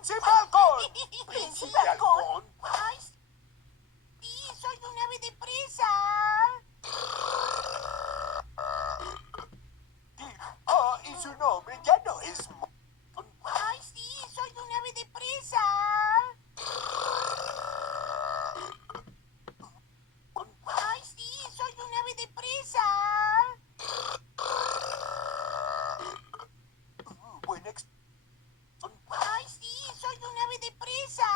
¡Príncipe Halcón! ¿Príncipe Halcón? ¡Ay, sí! ¡Soy un ave de presa! Y su nombre ya no es ¡Ay, sí! ¡Soy un ave de presa! ¡Ay, sí! ¡Soy un ave de presa! Buena ¡Ay, sí! ¡Soy un ave de presa!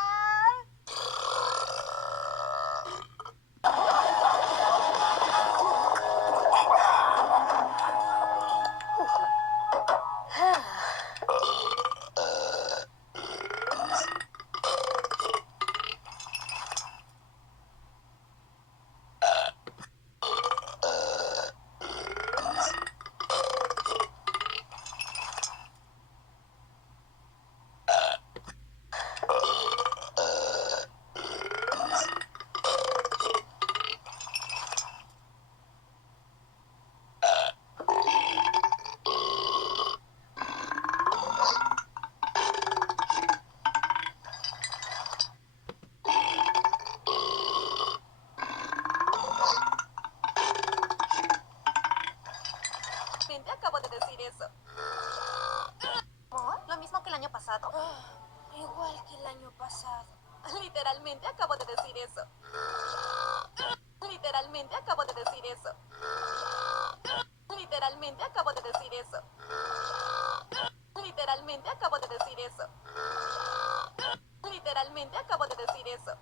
Acabo de decir eso. ¿Oh? ¿Lo mismo que el año pasado? Igual que el año pasado. Literalmente acabo de decir eso. Literalmente acabo de decir eso. Literalmente acabo de decir eso. Literalmente acabo de decir eso. Literalmente acabo de decir eso.